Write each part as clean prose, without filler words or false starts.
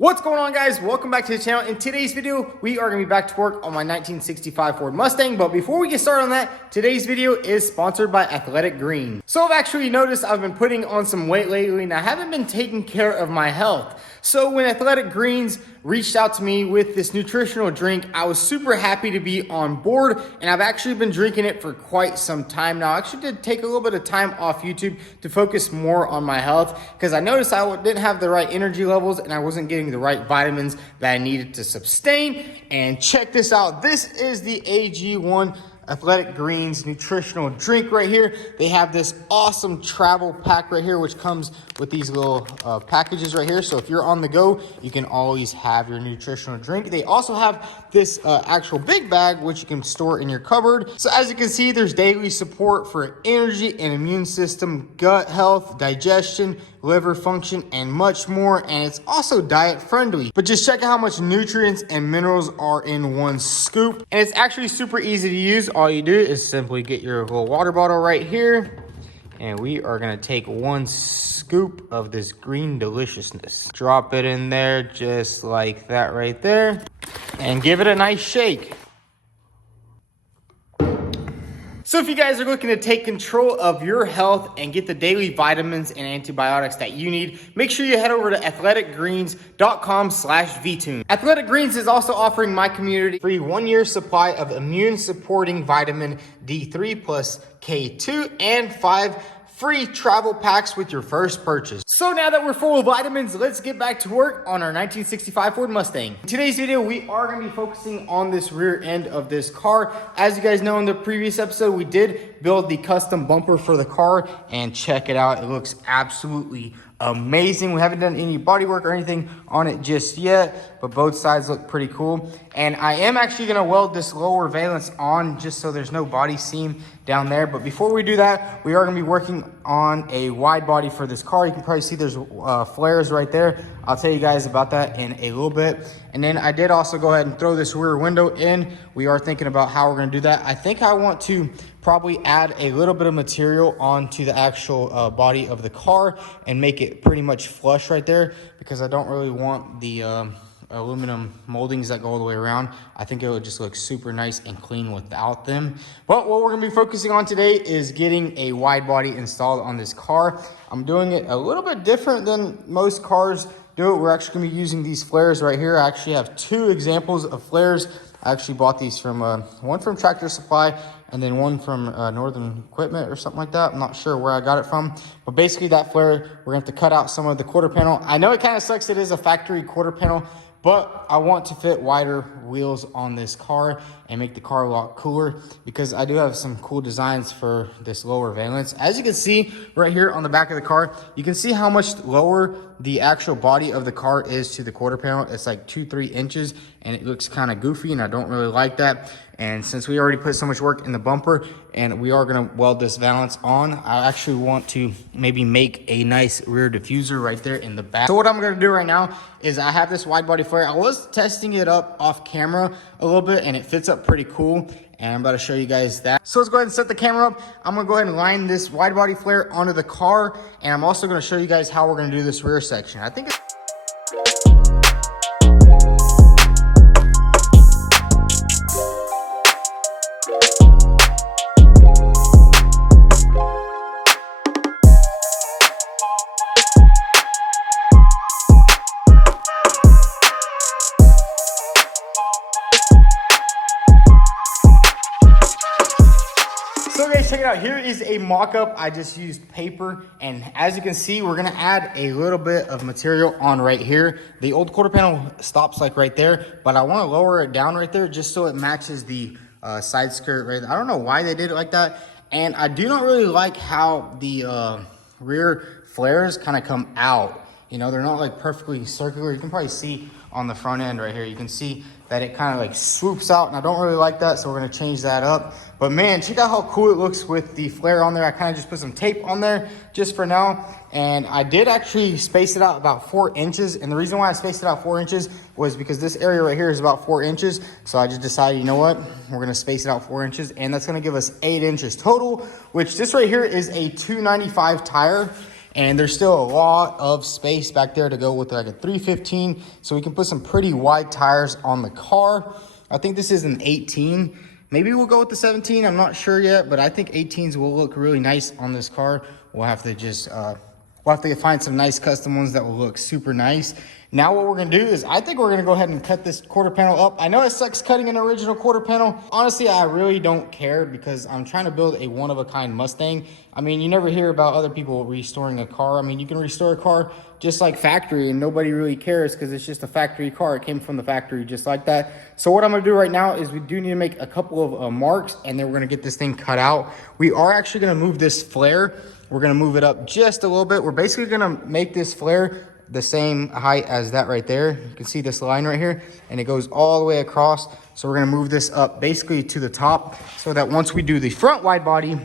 What's going on, guys? Welcome back to the channel. In today's video, we are going to be back to work on my 1965 Ford Mustang. But before we get started on that, today's video is sponsored by Athletic Greens. So I've actually noticed I've been putting on some weight lately and I haven't been taking care of my health. So when Athletic Greens reached out to me with this nutritional drink, I was super happy to be on board, and I've actually been drinking it for quite some time now. I actually did take a little bit of time off YouTube to focus more on my health because I noticed I didn't have the right energy levels and I wasn't getting the right vitamins that I needed to sustain. And check this out. This is the AG1 Athletic Greens nutritional drink right here. They have this awesome travel pack right here, which comes with these little packages right here. So if you're on the go, you can always have your nutritional drink. They also have this actual big bag, which you can store in your cupboard. So as you can see, there's daily support for energy and immune system, gut health, digestion, liver function, and much more. And it's also diet friendly. But just check out how much nutrients and minerals are in one scoop. And it's actually super easy to use. All you do is simply get your little water bottle right here. And we are gonna take one scoop of this green deliciousness. Drop it in there just like that right there. And give it a nice shake. So if you guys are looking to take control of your health and get the daily vitamins and antibiotics that you need, make sure you head over to athleticgreens.com/vTuned. Athletic Greens is also offering my community free 1-year supply of immune supporting vitamin D3 plus K2 and 5 free travel packs with your first purchase. So now that we're full of vitamins, let's get back to work on our 1965 Ford Mustang. In today's video, we are going to be focusing on this rear end of this car. As you guys know, in the previous episode, we did build the custom bumper for the car, and check it out. It looks absolutely amazing. We haven't done any body work or anything on it just yet, but both sides look pretty cool. And I am actually going to weld this lower valance on just so there's no body seam down there. But before we do that, we are going to be working on a wide body for this car. You can probably see there's flares right there. I'll tell you guys about that in a little bit. And then I did also go ahead and throw this rear window in. We are thinking about how we're going to do that. I think I want to probably add a little bit of material onto the actual body of the car and make it pretty much flush right there, because I don't really want the aluminum moldings that go all the way around. I think it would just look super nice and clean without them. But what we're gonna be focusing on today is getting a wide body installed on this car. I'm doing it a little bit different than most cars do it. We're actually gonna be using these flares right here. I actually have 2 examples of flares. I actually bought these from one from Tractor Supply and then one from Northern Equipment or something like that. I'm not sure where I got it from, but basically that flare, we're gonna have to cut out some of the quarter panel. I know it kind of sucks it is a factory quarter panel, but I want to fit wider wheels on this car and make the car a lot cooler, because I do have some cool designs for this lower valance. As you can see right here on the back of the car, you can see how much lower the actual body of the car is to the quarter panel. It's like 2-3 inches, and it looks kind of goofy, and I don't really like that. And since we already put so much work in the bumper and we are gonna weld this valance on, I actually want to maybe make a nice rear diffuser right there in the back. So what I'm gonna do right now is I have this wide body flare. I was testing it up off camera a little bit and it fits up pretty cool. And I'm about to show you guys that. So let's go ahead and set the camera up. I'm gonna go ahead and line this wide body flare onto the car. And I'm also gonna show you guys how we're gonna do this rear section. I think it's check it out. Here is a mock-up. I just used paper, and as you can see, we're gonna add a little bit of material on right here. The old quarter panel stops like right there, but I want to lower it down right there just so it matches the side skirt right there. I don't know why they did it like that, and I do not really like how the rear flares kind of come out. You know, they're not like perfectly circular. You can probably see on the front end right here, you can see that it kind of like swoops out, and I don't really like that, so we're gonna change that up. But man, check out how cool it looks with the flare on there. I kind of just put some tape on there just for now, and I did actually space it out about 4 inches. And the reason why I spaced it out 4 inches was because this area right here is about 4 inches. So I just decided, you know what, we're gonna space it out 4 inches, and that's gonna give us 8 inches total, which this right here is a 295 tire. And there's still a lot of space back there to go with like a 315. So we can put some pretty wide tires on the car. I think this is an 18. Maybe we'll go with the 17. I'm not sure yet, but I think 18s will look really nice on this car. We'll have to just, we'll have to find some nice custom ones that will look super nice. Now what we're gonna do is I think we're gonna go ahead and cut this quarter panel up. I know it sucks cutting an original quarter panel. Honestly, I really don't care because I'm trying to build a one-of-a-kind Mustang. I mean, you never hear about other people restoring a car. I mean, you can restore a car just like factory and nobody really cares because it's just a factory car. It came from the factory just like that. So what I'm gonna do right now is we do need to make a couple of marks and then we're gonna get this thing cut out. We are actually gonna move this flare. We're gonna move it up just a little bit. We're basically gonna make this flare the same height as that right there. You can see this line right here and it goes all the way across. So we're gonna move this up basically to the top so that once we do the front wide body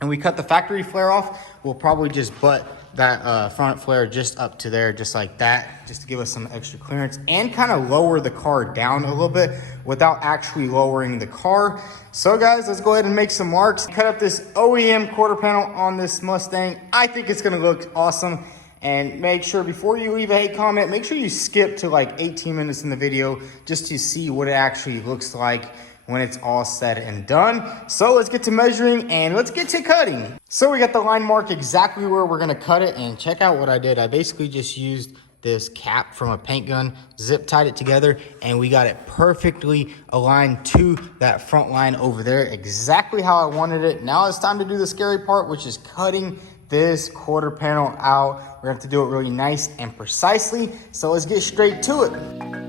and we cut the factory flare off, we'll probably just butt that front flare just up to there, just like that, just to give us some extra clearance and kind of lower the car down a little bit without actually lowering the car. So guys, let's go ahead and make some marks. Cut up this OEM quarter panel on this Mustang. I think it's gonna look awesome. And make sure before you leave a hate comment, make sure you skip to like 18 minutes in the video just to see what it actually looks like when it's all said and done. So let's get to measuring and let's get to cutting. So we got the line marked exactly where we're gonna cut it, and check out what I did. I basically just used this cap from a paint gun, zip tied it together, and we got it perfectly aligned to that front line over there, exactly how I wanted it. Now it's time to do the scary part, which is cutting this quarter panel out. We're gonna have to do it really nice and precisely. So let's get straight to it.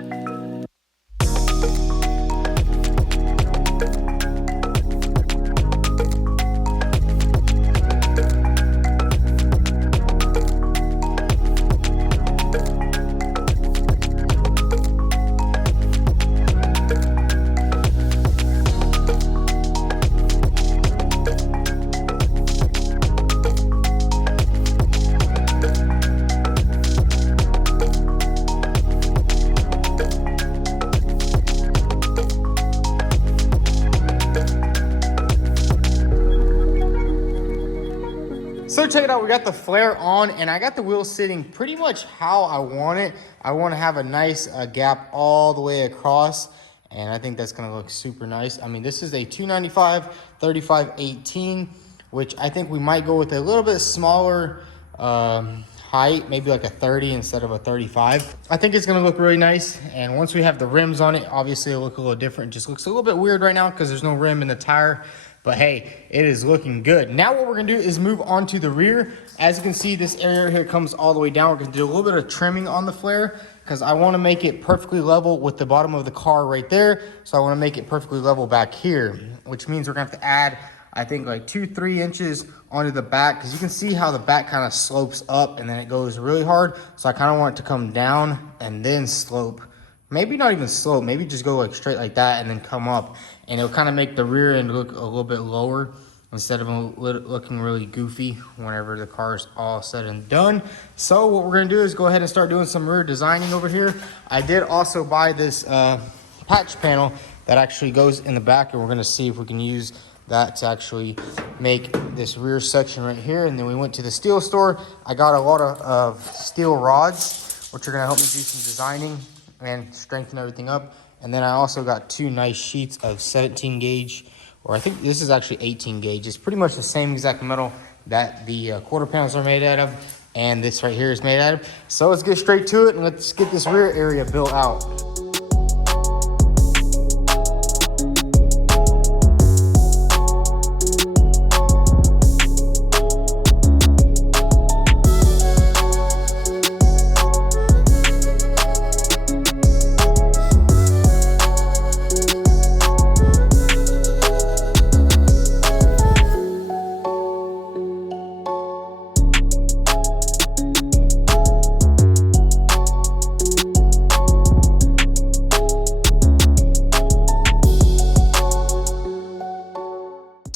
So check it out, we got the flare on and I got the wheel sitting pretty much how I want it. I want to have a nice gap all the way across, and I think that's going to look super nice. I mean, this is a 295 35 18, which I think we might go with a little bit smaller height, maybe like a 30 instead of a 35. I think it's going to look really nice, and once we have the rims on it, obviously it'll look a little different. It just looks a little bit weird right now because there's no rim in the tire. But hey, it is looking good. Now what we're gonna do is move on to the rear. As you can see, this area here comes all the way down. We're gonna do a little bit of trimming on the flare because I wanna make it perfectly level with the bottom of the car right there. So I wanna make it perfectly level back here, which means we're gonna have to add, I think like 2-3 inches onto the back, because you can see how the back kind of slopes up and then it goes really hard. So I kind of want it to come down and then slope. Maybe not even slope, maybe just go like straight like that and then come up, and it'll kind of make the rear end look a little bit lower instead of looking really goofy whenever the car is all said and done. So what we're gonna do is go ahead and start doing some rear designing over here. I did also buy this patch panel that actually goes in the back, and we're gonna see if we can use that to actually make this rear section right here. And then we went to the steel store. I got a lot of steel rods, which are gonna help me do some designing and strengthen everything up. And then I also got 2 nice sheets of 17 gauge, or I think this is actually 18 gauge. It's pretty much the same exact metal that the quarter panels are made out of, and this right here is made out of. So let's get straight to it and let's get this rear area built out.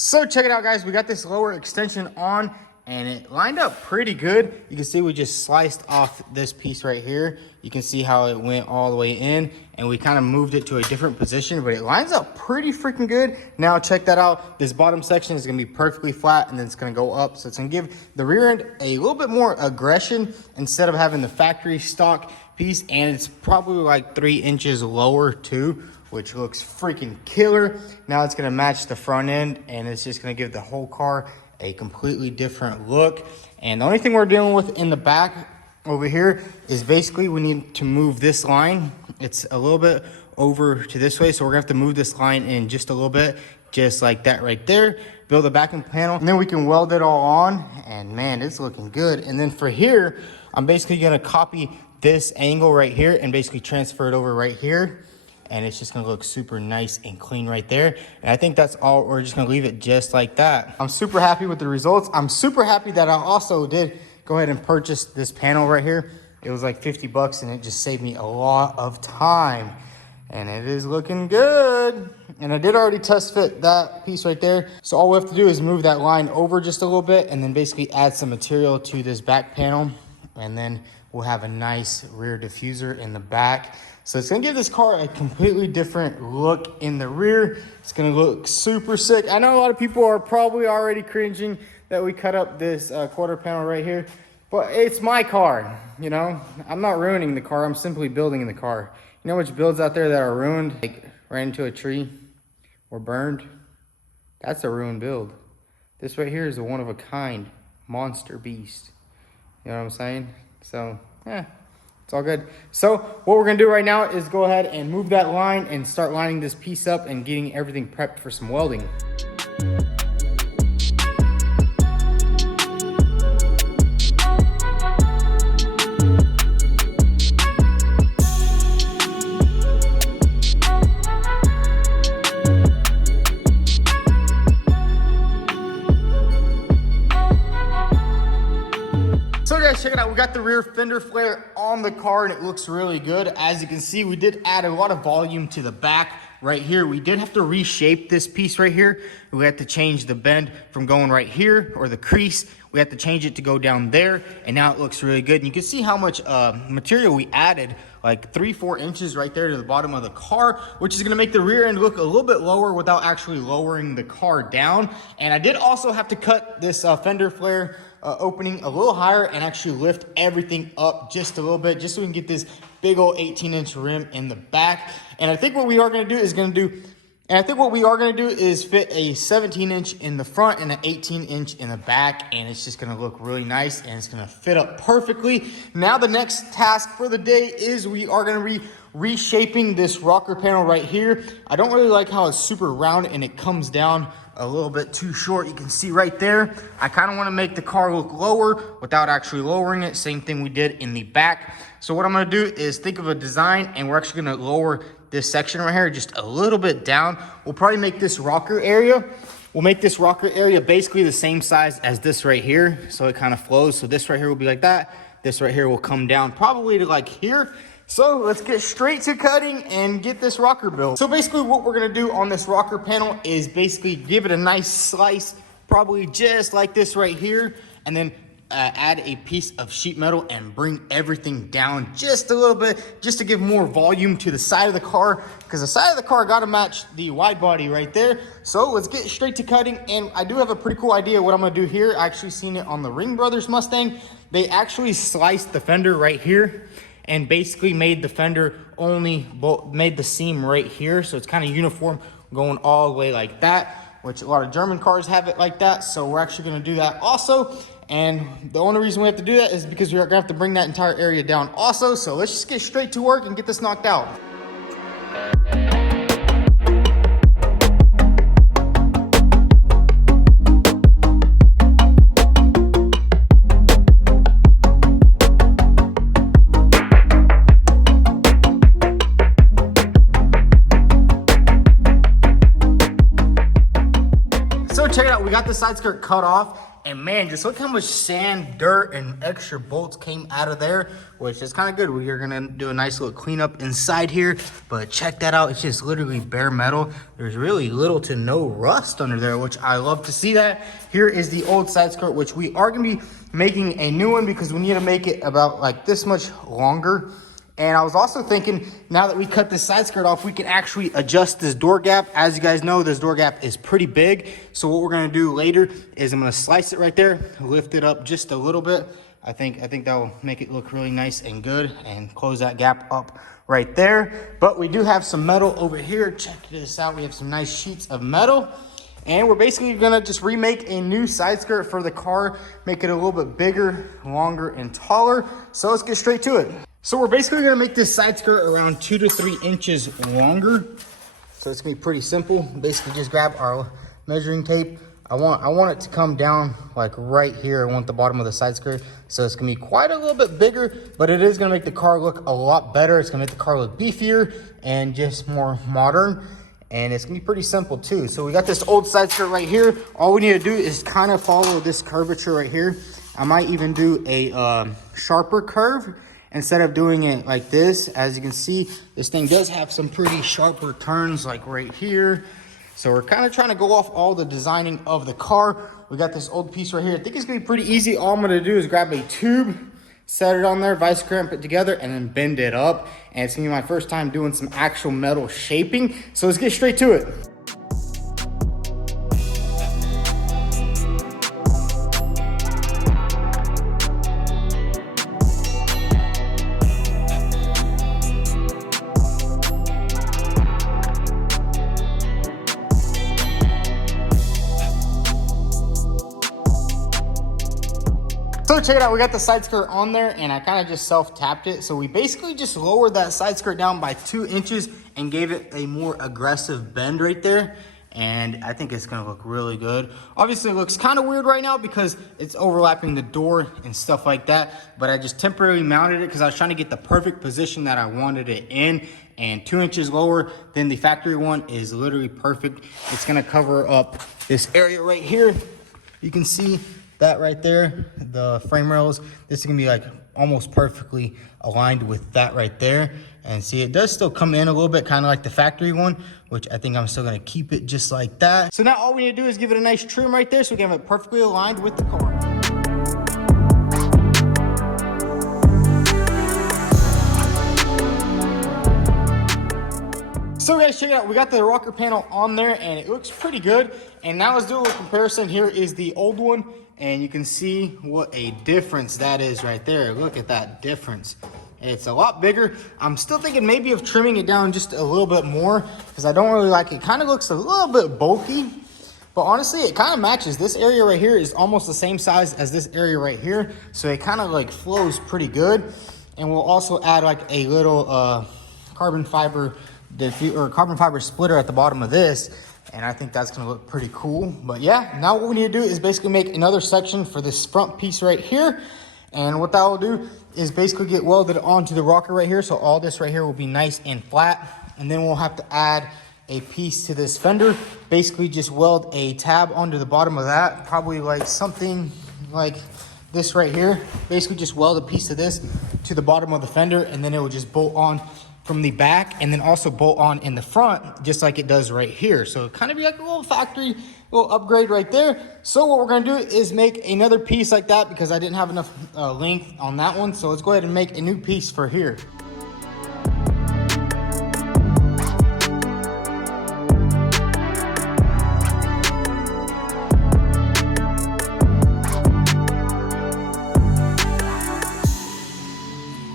So check it out, guys. We got this lower extension on, and it lined up pretty good. You can see we just sliced off this piece right here. You can see how it went all the way in, and we kind of moved it to a different position, but it lines up pretty freaking good. Now check that out. This bottom section is gonna be perfectly flat, and then it's gonna go up. So it's gonna give the rear end a little bit more aggression instead of having the factory stock piece, and it's probably like 3 inches lower too, which looks freaking killer. Now it's gonna match the front end, and it's just gonna give the whole car a completely different look. And the only thing we're dealing with in the back over here is basically we need to move this line. It's a little bit over to this way, so we're gonna have to move this line in just a little bit, just like that right there. Build a backing panel, and then we can weld it all on, and man, it's looking good. And then for here, I'm basically gonna copy this angle right here and basically transfer it over right here, and it's just gonna look super nice and clean right there. And I think that's all. We're just gonna leave it just like that. I'm super happy with the results. I'm super happy that I also did go ahead and purchase this panel right here. It was like 50 bucks, and it just saved me a lot of time, and it is looking good. And I did already test fit that piece right there. So all we have to do is move that line over just a little bit, and then basically add some material to this back panel, and then we'll have a nice rear diffuser in the back. So it's gonna give this car a completely different look in the rear. It's gonna look super sick. I know a lot of people are probably already cringing that we cut up this quarter panel right here, but it's my car, you know? I'm not ruining the car, I'm simply building the car. You know which builds out there that are ruined? Like ran into a tree or burned? That's a ruined build. This right here is a one-of-a-kind monster beast. You know what I'm saying? So, yeah. It's all good. So what we're gonna do right now is go ahead and move that line and start lining this piece up and getting everything prepped for some welding. Check it out, we got the rear fender flare on the car, and it looks really good. As you can see, we did add a lot of volume to the back right here. We did have to reshape this piece right here. We had to change the bend from going right here, or the crease. We had to change it to go down there, and now it looks really good. And you can see how much material we added, like 3-4 inches right there to the bottom of the car, which is gonna make the rear end look a little bit lower without actually lowering the car down. And I did also have to cut this fender flare opening a little higher and actually lift everything up just a little bit, just so we can get this big old 18-inch rim in the back. And I think what we are going to do is fit a 17-inch in the front and an 18-inch in the back, and it's just going to look really nice, and it's going to fit up perfectly. Now the next task for the day is we are going to be reshaping this rocker panel right here. I don't really like how it's super round and it comes down a little bit too short. You can see right there, I kind of want to make the car look lower without actually lowering it. Same thing we did in the back. So what I'm going to do is think of a design, and we're actually going to lower this section right here just a little bit down. We'll probably make this rocker area, basically the same size as this right here, so it kind of flows. So this right here will be like that. This right here will come down probably to like here. So let's get straight to cutting and get this rocker built. So basically what we're gonna do on this rocker panel is basically give it a nice slice, probably just like this right here, and then add a piece of sheet metal and bring everything down just a little bit, just to give more volume to the side of the car, because the side of the car got to match the wide body right there. So let's get straight to cutting. And I do have a pretty cool idea what I'm gonna do here. I actually seen it on the Ring Brothers Mustang. They actually sliced the fender right here and basically made the fender made the seam right here, so it's kind of uniform going all the way like that, which a lot of German cars have it like that. So we're actually going to do that also, and the only reason we have to do that is because we're going to have to bring that entire area down also. So let's just get straight to work and get this knocked out. So check it out, we got the side skirt cut off, And man, just look how much sand, dirt, and extra bolts came out of there, which is kind of good. We are gonna do a nice little cleanup inside here, but check that out. It's just literally bare metal. There's really little to no rust under there, which I love to see that. Here is the old side skirt, which we are gonna be making a new one because we need to make it about like this much longer. And I was also thinking, now that we cut this side skirt off, we can actually adjust this door gap. As you guys know, this door gap is pretty big. So what we're gonna do later is I'm gonna slice it right there, lift it up just a little bit. I think that will make it look really nice and good and close that gap up right there. But we do have some metal over here. Check this out. We have some nice sheets of metal. And we're basically gonna just remake a new side skirt for the car, make it a little bit bigger, longer, and taller. So let's get straight to it. So we're basically gonna make this side skirt around 2 to 3 inches longer. So it's gonna be pretty simple. Basically just grab our measuring tape. I want it to come down like right here. I want the bottom of the side skirt. So it's gonna be quite a little bit bigger, but it is gonna make the car look a lot better. It's gonna make the car look beefier and just more modern. And it's gonna be pretty simple too. So we got this old side skirt right here. All we need to do is kind of follow this curvature right here. I might even do a sharper curve instead of doing it like this. As you can see, this thing does have some pretty sharper turns like right here. So we're kind of trying to go off all the designing of the car. We got this old piece right here. I think it's gonna be pretty easy. All I'm gonna do is grab a tube, set it on there, vice clamp it together, and then bend it up. And it's gonna be my first time doing some actual metal shaping. So let's get straight to it. So check it out, we got the side skirt on there and I kind of just self-tapped it. So we basically just lowered that side skirt down by 2 inches and gave it a more aggressive bend right there. And I think it's gonna look really good. Obviously it looks kind of weird right now because it's overlapping the door and stuff like that. But I just temporarily mounted it because I was trying to get the perfect position that I wanted it in. And 2 inches lower than the factory one is literally perfect. It's gonna cover up this area right here. You can see that right there, the frame rails. This is gonna be like almost perfectly aligned with that right there. And see, it does still come in a little bit, kind of like the factory one, which I think I'm still gonna keep it just like that. So now all we need to do is give it a nice trim right there so we can have it perfectly aligned with the car. So guys, check it out. We got the rocker panel on there and it looks pretty good. And now let's do a little comparison. Here is the old one. And you can see what a difference that is right there. Look at that difference. It's a lot bigger. I'm still thinking maybe of trimming it down just a little bit more because I don't really like it. It kind of looks a little bit bulky, but honestly, it kind of matches. This area right here is almost the same size as this area right here. So it kind of like flows pretty good. And we'll also add like a little carbon fiber splitter at the bottom of this. And I think that's gonna look pretty cool. But yeah, now what we need to do is basically make another section for this front piece right here. And what that will do is basically get welded onto the rocker right here. So all this right here will be nice and flat. And then we'll have to add a piece to this fender. Basically just weld a tab onto the bottom of that. Probably like something like this right here. Basically just weld a piece of this to the bottom of the fender and then it will just bolt on from the back and then also bolt on in the front just like it does right here. So it kind of be like a little factory, little upgrade right there. So what we're gonna do is make another piece like that because I didn't have enough length on that one. So let's go ahead and make a new piece for here.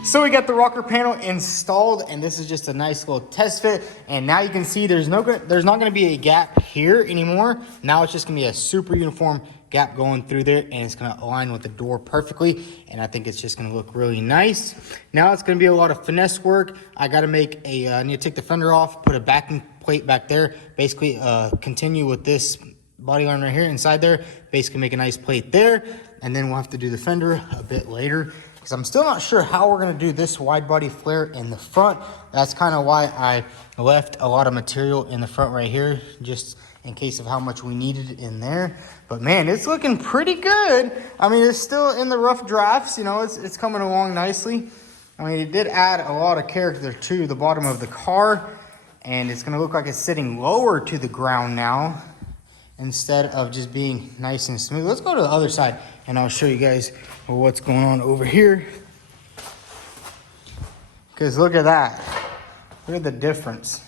So we got the rocker panel installed and this is just a nice little test fit. And now you can see there's not gonna be a gap here anymore. Now it's just gonna be a super uniform gap going through there and it's gonna align with the door perfectly. And I think it's just gonna look really nice. Now it's gonna be a lot of finesse work. I gotta make I need to take the fender off, put a backing plate back there, basically continue with this body line right here inside there, basically make a nice plate there. And then we'll have to do the fender a bit later. Because I'm still not sure how we're gonna do this wide body flare in the front. That's kind of why I left a lot of material in the front right here, just in case of how much we needed in there. But man, it's looking pretty good. I mean, it's still in the rough drafts, you know, it's coming along nicely. I mean, it did add a lot of character to the bottom of the car, and it's gonna look like it's sitting lower to the ground now instead of just being nice and smooth. Let's go to the other side and I'll show you guys what's going on over here. Because look at that. Look at the difference.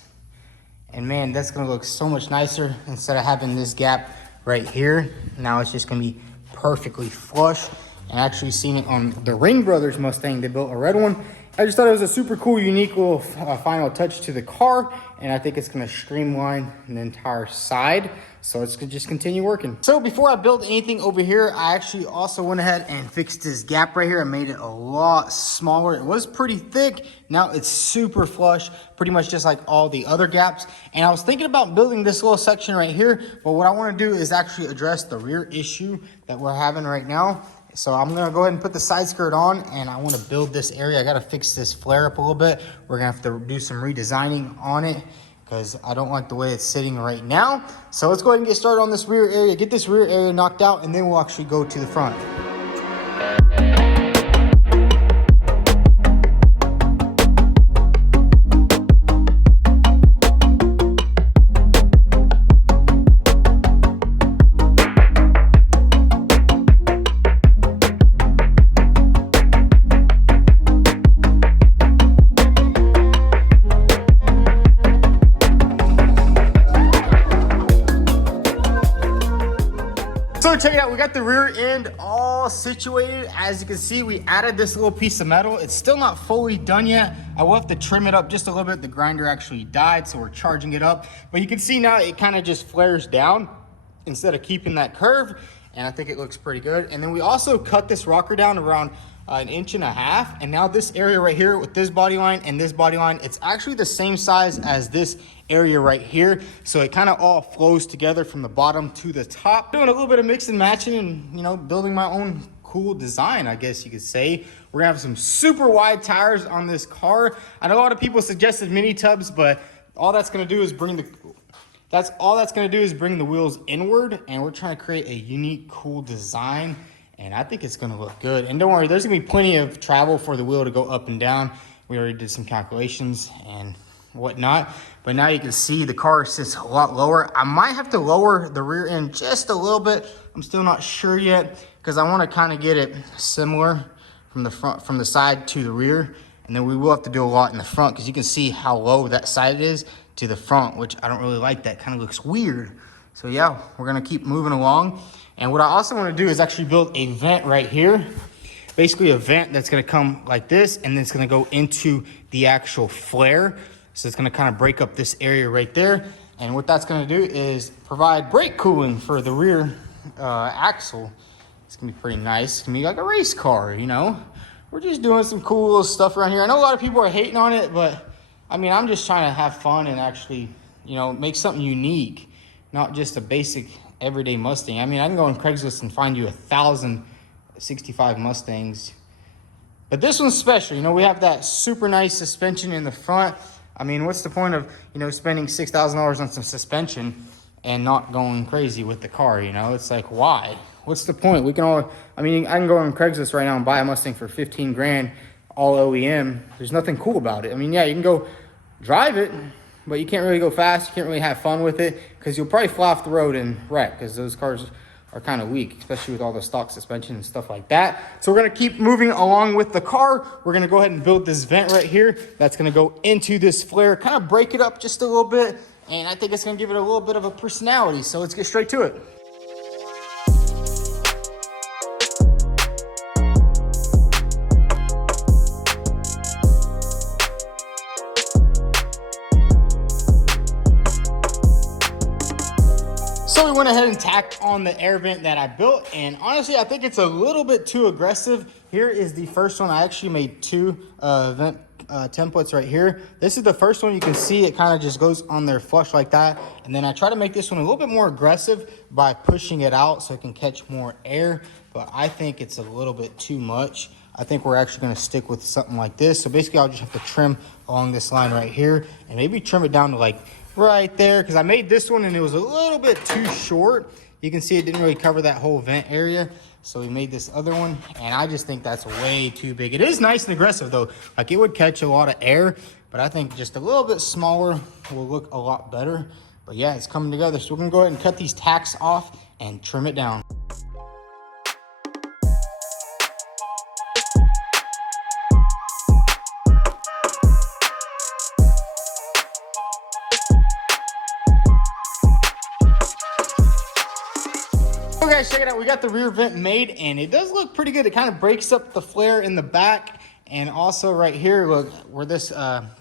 And man, that's gonna look so much nicer instead of having this gap right here. Now it's just gonna be perfectly flush. And actually seen it on the Ring Brothers Mustang, they built a red one. I just thought it was a super cool, unique little final touch to the car. And I think it's gonna streamline the entire side. So it's gonna just continue working. So before I build anything over here, I actually also went ahead and fixed this gap right here. I made it a lot smaller. It was pretty thick. Now it's super flush, pretty much just like all the other gaps. And I was thinking about building this little section right here, but what I wanna do is actually address the rear issue that we're having right now. So I'm gonna go ahead and put the side skirt on, and I wanna build this area. I gotta fix this flare up a little bit. We're gonna have to do some redesigning on it because I don't like the way it's sitting right now. So let's go ahead and get started on this rear area, get this rear area knocked out, and then we'll actually go to the front. So check it out, we got the rear end all situated. As you can see, we added this little piece of metal. It's still not fully done yet. I will have to trim it up just a little bit. The grinder actually died, so we're charging it up. But you can see now it kind of just flares down instead of keeping that curve. And I think it looks pretty good. And then we also cut this rocker down around 1.5 inches. And now this area right here with this body line and this body line, it's actually the same size as this area right here. So it kind of all flows together from the bottom to the top. Doing a little bit of mix and matching and, you know, building my own cool design, I guess you could say. We're gonna have some super wide tires on this car. I know a lot of people suggested mini tubs, but all that's gonna do is bring the wheels inward, and we're trying to create a unique, cool design. And I think it's gonna look good. And don't worry, there's gonna be plenty of travel for the wheel to go up and down. We already did some calculations and whatnot. But now you can see the car sits a lot lower. I might have to lower the rear end just a little bit. I'm still not sure yet because I wanna kinda get it similar from the front, from the side to the rear. And then we will have to do a lot in the front because you can see how low that side is to the front, which I don't really like. That kind of looks weird. So yeah, we're gonna keep moving along. And what I also want to do is actually build a vent right here. Basically a vent that's gonna come like this, and then it's gonna go into the actual flare. So it's gonna kind of break up this area right there. And what that's gonna do is provide brake cooling for the rear axle. It's gonna be pretty nice. It's gonna be like a race car, you know? We're just doing some cool little stuff around here. I know a lot of people are hating on it, but I mean, I'm just trying to have fun and actually, you know, make something unique, not just a basic everyday Mustang. I mean, I can go on Craigslist and find you 1,065 Mustangs, but this one's special. You know, we have that super nice suspension in the front. I mean, what's the point of, you know, spending $6,000 on some suspension and not going crazy with the car? You know, it's like, why? What's the point? We can all, I mean, I can go on Craigslist right now and buy a Mustang for 15 grand, all OEM. There's nothing cool about it. I mean, yeah, you can go drive it, but you can't really go fast. You can't really have fun with it because you'll probably fly off the road and wreck because those cars are kind of weak, especially with all the stock suspension and stuff like that. So we're gonna keep moving along with the car. We're gonna go ahead and build this vent right here. That's gonna go into this flare, kind of break it up just a little bit. And I think it's gonna give it a little bit of a personality. So let's get straight to it. So we went ahead and tacked on the air vent that I built, and honestly, I think it's a little bit too aggressive. Here is the first one. I actually made two vent templates right here. This is the first one. You can see it kind of just goes on there flush like that, and then I try to make this one a little bit more aggressive by pushing it out so it can catch more air, but I think it's a little bit too much. I think we're actually going to stick with something like this. So basically, I'll just have to trim along this line right here and maybe trim it down to like right there, because I made this one and it was a little bit too short. You can see it didn't really cover that whole vent area. So we made this other one, and I just think that's way too big. It is nice and aggressive though. Like it would catch a lot of air, but I think just a little bit smaller will look a lot better. But yeah, it's coming together. So we're gonna go ahead and cut these tacks off and trim it down. Okay, guys, check it out. We got the rear vent made, and it does look pretty good. It kind of breaks up the flare in the back, and also right here, look, where this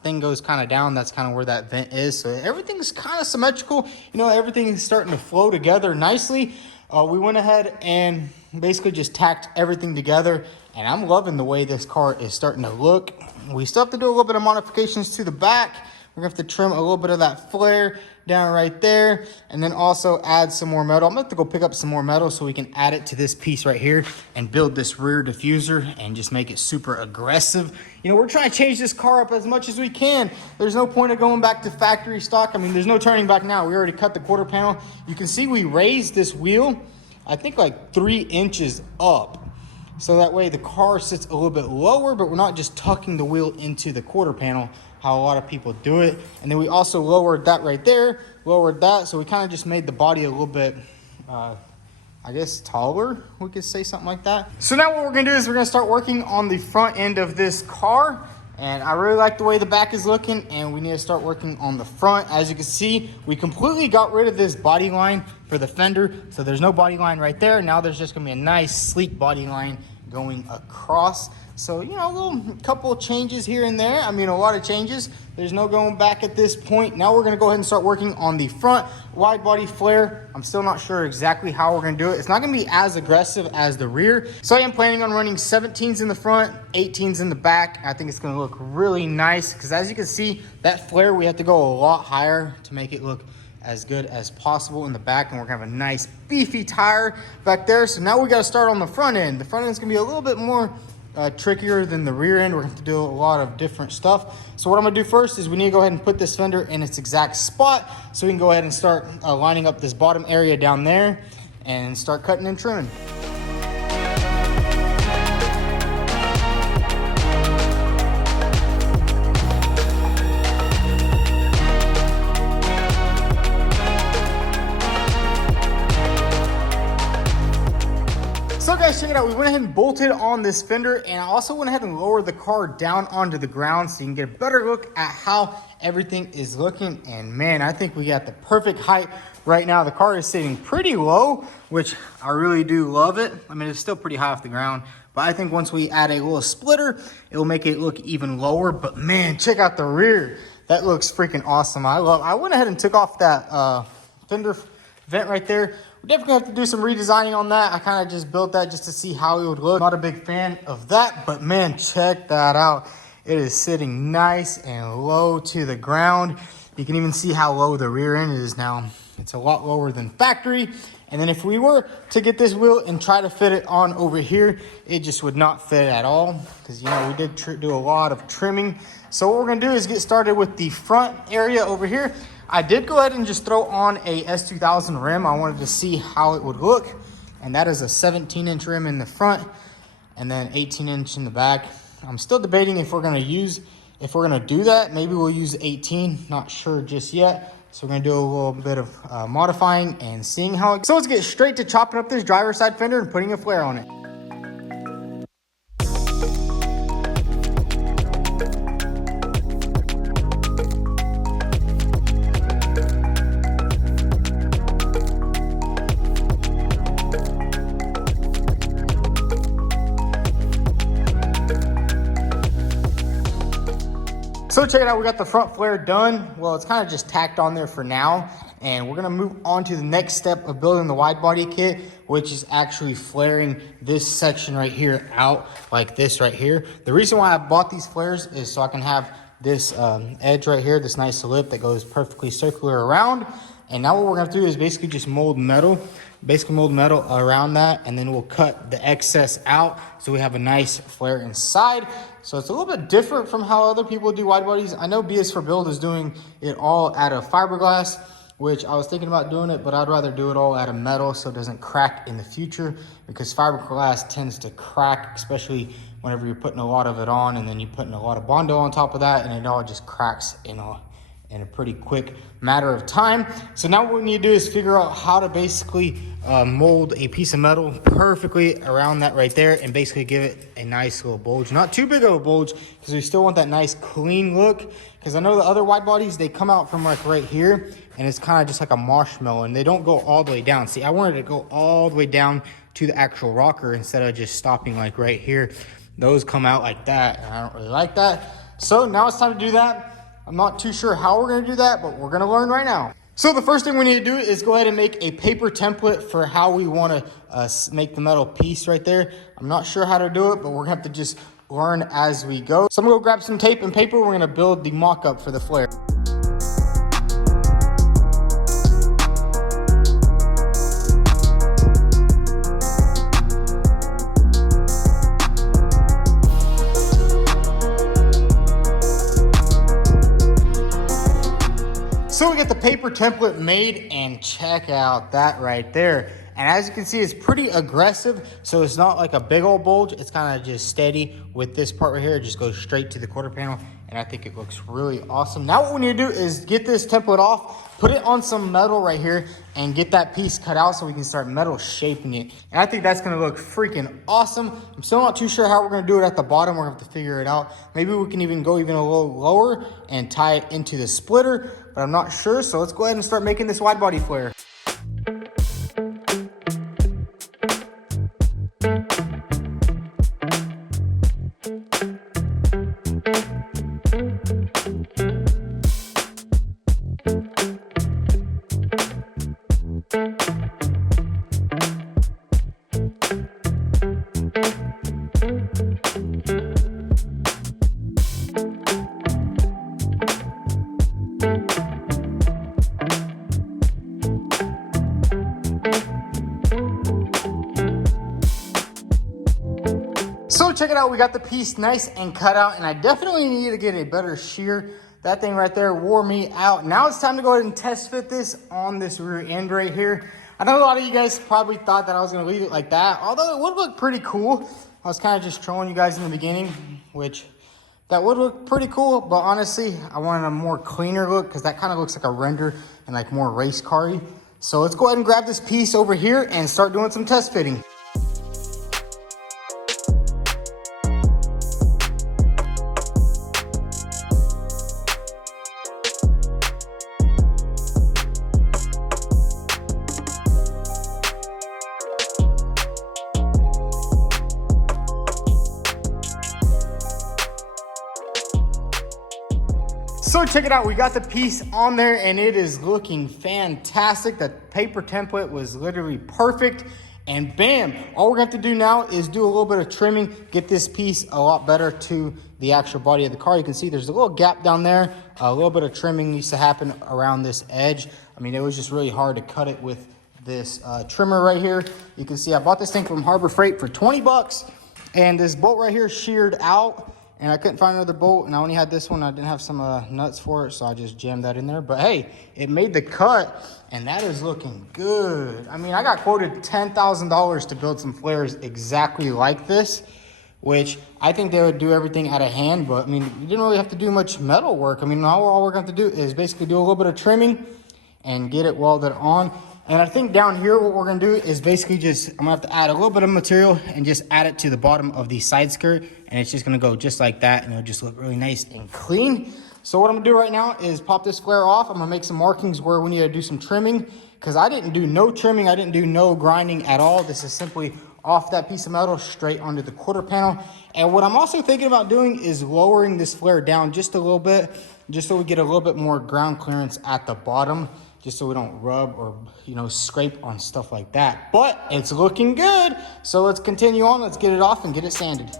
thing goes kind of down, that's kind of where that vent is. So everything's kind of symmetrical. You know, everything is starting to flow together nicely. We went ahead and basically just tacked everything together, and I'm loving the way this car is starting to look. We still have to do a little bit of modifications to the back. We're gonna have to trim a little bit of that flare down right there, and then also add some more metal. I'm gonna have to go pick up some more metal so we can add it to this piece right here and build this rear diffuser and just make it super aggressive. You know, we're trying to change this car up as much as we can. There's no point of going back to factory stock. I mean, there's no turning back now. We already cut the quarter panel. You can see we raised this wheel, I think like 3 inches up. So that way the car sits a little bit lower, but we're not just tucking the wheel into the quarter panel, how a lot of people do it. And then we also lowered that right there, lowered that. So we kind of just made the body a little bit, I guess, taller. We could say something like that. So now what we're gonna do is we're gonna start working on the front end of this car. And I really like the way the back is looking, and we need to start working on the front. As you can see, we completely got rid of this body line for the fender. So there's no body line right there. Now there's just gonna be a nice sleek body line going across. So, you know, a little couple of changes here and there. I mean, a lot of changes. There's no going back at this point. Now we're gonna go ahead and start working on the front wide body flare. I'm still not sure exactly how we're gonna do it. It's not gonna be as aggressive as the rear. So I am planning on running 17s in the front, 18s in the back. I think it's gonna look really nice, because as you can see, that flare, we have to go a lot higher to make it look as good as possible in the back, and we're gonna have a nice beefy tire back there. So now we gotta start on the front end. The front end's gonna be a little bit more trickier than the rear end. We're gonna have to do a lot of different stuff. So what I'm gonna do first is we need to go ahead and put this fender in its exact spot, so we can go ahead and start lining up this bottom area down there and start cutting and trimming. So guys, check it out. We went ahead and bolted on this fender, and I also went ahead and lowered the car down onto the ground so you can get a better look at how everything is looking. And man, I think we got the perfect height right now. The car is sitting pretty low, which I really do love it. I mean, it's still pretty high off the ground, but I think once we add a little splitter, it will make it look even lower. But man, check out the rear. That looks freaking awesome. I went ahead and took off that fender vent right there. We definitely have to do some redesigning on that. I kind of just built that just to see how it would look. Not a big fan of that, but man, check that out. It is sitting nice and low to the ground. You can even see how low the rear end is now. It's a lot lower than factory. And then if we were to get this wheel and try to fit it on over here, it just would not fit at all, because, you know, we did do a lot of trimming. So what we're gonna do is get started with the front area over here. I did go ahead and just throw on a S2000 rim. I wanted to see how it would look. And that is a 17-inch rim in the front and then 18-inch in the back. I'm still debating if we're gonna do that. Maybe we'll use 18, not sure just yet. So we're gonna do a little bit of modifying and seeing how it goes. So let's get straight to chopping up this driver's side fender and putting a flare on it. So check it out, we got the front flare done. Well, it's kind of just tacked on there for now. And we're gonna move on to the next step of building the wide body kit, which is actually flaring this section right here out like this right here. The reason why I bought these flares is so I can have this edge right here, this nice lip that goes perfectly circular around. And now what we're gonna do is basically just mold metal around that, and then we'll cut the excess out so we have a nice flare inside. So it's a little bit different from how other people do wide bodies. I know BS for Build is doing it all out of fiberglass, which I was thinking about doing it, but I'd rather do it all out of metal so it doesn't crack in the future, because fiberglass tends to crack, especially whenever you're putting a lot of it on and then you're putting a lot of Bondo on top of that, and it all just cracks in a pretty quick matter of time. So now what we need to do is figure out how to basically mold a piece of metal perfectly around that right there, and basically give it a nice little bulge. Not too big of a bulge, because we still want that nice clean look. Because I know the other wide bodies, they come out from like right here, and it's kind of just like a marshmallow, and they don't go all the way down. See, I wanted to go all the way down to the actual rocker instead of just stopping like right here. Those come out like that, and I don't really like that. So now it's time to do that. I'm not too sure how we're gonna do that, but we're gonna learn right now. So the first thing we need to do is go ahead and make a paper template for how we wanna make the metal piece right there. I'm not sure how to do it, but we're gonna have to just learn as we go. So I'm gonna go grab some tape and paper. We're gonna build the mock-up for the flare. So we get the paper template made, and check out that right there. And as you can see, it's pretty aggressive. So it's not like a big old bulge. It's kind of just steady with this part right here. It just goes straight to the quarter panel. And I think it looks really awesome. Now what we need to do is get this template off, put it on some metal right here, and get that piece cut out so we can start metal shaping it. And I think that's gonna look freaking awesome. I'm still not too sure how we're gonna do it at the bottom. We're gonna have to figure it out. Maybe we can even go even a little lower and tie it into the splitter, but I'm not sure. So let's go ahead and start making this wide body flare. So check it out, we got the piece nice and cut out, and I definitely need to get a better shear. That thing right there wore me out. Now it's time to go ahead and test fit this on this rear end right here. I know a lot of you guys probably thought that I was gonna leave it like that, although it would look pretty cool. I was kind of just trolling you guys in the beginning, which that would look pretty cool, but honestly, I wanted a more cleaner look, because that kind of looks like a render and like more race car-y. So let's go ahead and grab this piece over here and start doing some test fitting. So check it out, we got the piece on there and it is looking fantastic. The paper template was literally perfect, and bam, all we're gonna have to do now is do a little bit of trimming, get this piece a lot better to the actual body of the car. You can see there's a little gap down there. A little bit of trimming needs to happen around this edge. I mean, it was just really hard to cut it with this trimmer right here. You can see I bought this thing from Harbor Freight for 20 bucks, and this bolt right here sheared out, and I couldn't find another bolt, and I only had this one. I didn't have some nuts for it, so I just jammed that in there. But hey, it made the cut, and that is looking good. I mean, I got quoted $10,000 to build some flares exactly like this, which I think they would do everything out of hand. But I mean, you didn't really have to do much metal work. I mean, now all we're going to have to do is basically do a little bit of trimming and get it welded on. And I think down here, what we're gonna do is basically just, I'm gonna have to add a little bit of material and just add it to the bottom of the side skirt. And it's just gonna go just like that, and it'll just look really nice and clean. So what I'm gonna do right now is pop this flare off. I'm gonna make some markings where we need to do some trimming, because I didn't do no trimming, I didn't do no grinding at all. This is simply off that piece of metal straight onto the quarter panel. And what I'm also thinking about doing is lowering this flare down just a little bit, just so we get a little bit more ground clearance at the bottom, just so we don't rub or, you know, scrape on stuff like that. But it's looking good. So let's continue on. Let's get it off and get it sanded.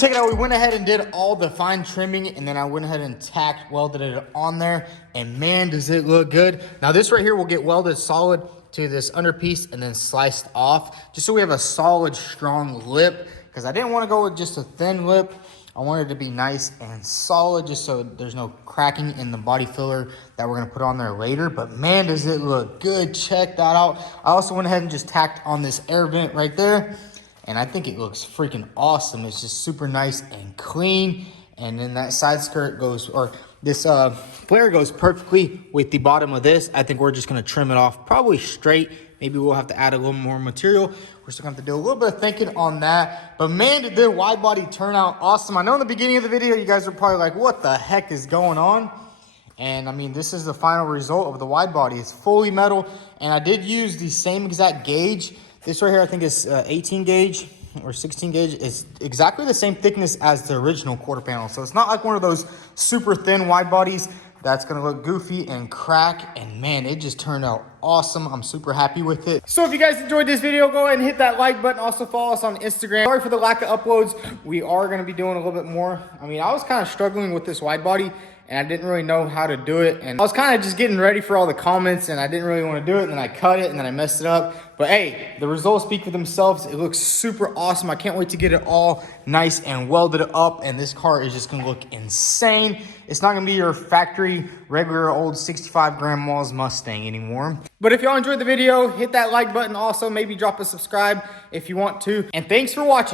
take it out, we went ahead and did all the fine trimming, and then I went ahead and tacked welded it on there, and man, does it look good. Now this right here will get welded solid to this under piece and then sliced off, just so we have a solid, strong lip, because I didn't want to go with just a thin lip. I wanted it to be nice and solid, just so there's no cracking in the body filler that we're gonna put on there later. But man, does it look good. Check that out. I also went ahead and just tacked on this air vent right there, and I think it looks freaking awesome. It's just super nice and clean. And then that side skirt goes, or this flare goes perfectly with the bottom of this. I think we're just gonna trim it off probably straight. Maybe we'll have to add a little more material. We're still gonna have to do a little bit of thinking on that. But man, did the wide body turn out awesome. I know in the beginning of the video, you guys are probably like, what the heck is going on? And I mean, this is the final result of the wide body. It's fully metal, and I did use the same exact gauge. This right here, I think is 18 gauge or 16 gauge. It's exactly the same thickness as the original quarter panel. So it's not like one of those super thin wide bodies that's gonna look goofy and crack. And man, it just turned out awesome. I'm super happy with it. So if you guys enjoyed this video, go ahead and hit that like button. Also follow us on Instagram. Sorry for the lack of uploads. We are gonna be doing a little bit more. I mean, I was kind of struggling with this wide body, and I didn't really know how to do it. And I was kind of just getting ready for all the comments, and I didn't really want to do it. And then I cut it, and then I messed it up. But hey, the results speak for themselves. It looks super awesome. I can't wait to get it all nice and welded up. And this car is just gonna look insane. It's not gonna be your factory, regular old 65 grandma's Mustang anymore. But if y'all enjoyed the video, hit that like button. Also, maybe drop a subscribe if you want to. And thanks for watching.